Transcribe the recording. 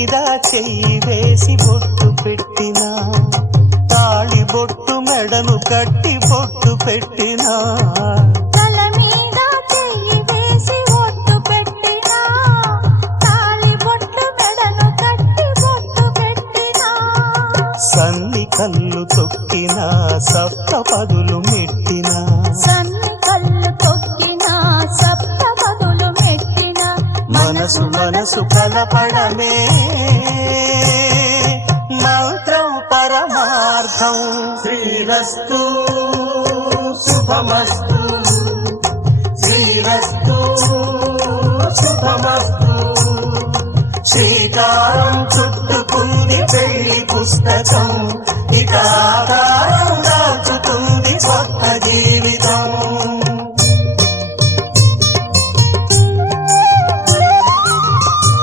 మీద చెయ్యి వేసి బొట్టు పెట్టినా, తాళి బొట్టు మెడను కట్టి బొట్టు పెట్టినా, తల మీద చెయ్యి వేసి బొట్టు పెట్టినా, తాళి బొట్టు మెడను కట్టి బొట్టు పెట్టినా, సన్ని కళ్ళు తొక్కినా సప్త పదులు మెట్టినా, సన్ని కళ్ళు తొక్కినా సప్త పదులు మెట్టినా, మనసు మనసు కలపడమే మంత్రం పరమార్థం. శ్రీరస్తు శుభమస్తు, శ్రీరస్తు శుభమస్తు. శ్రీకారం చుట్టుకుంది పెళ్లి పుస్తకం, ఇక ఆకారం దాచుతుంది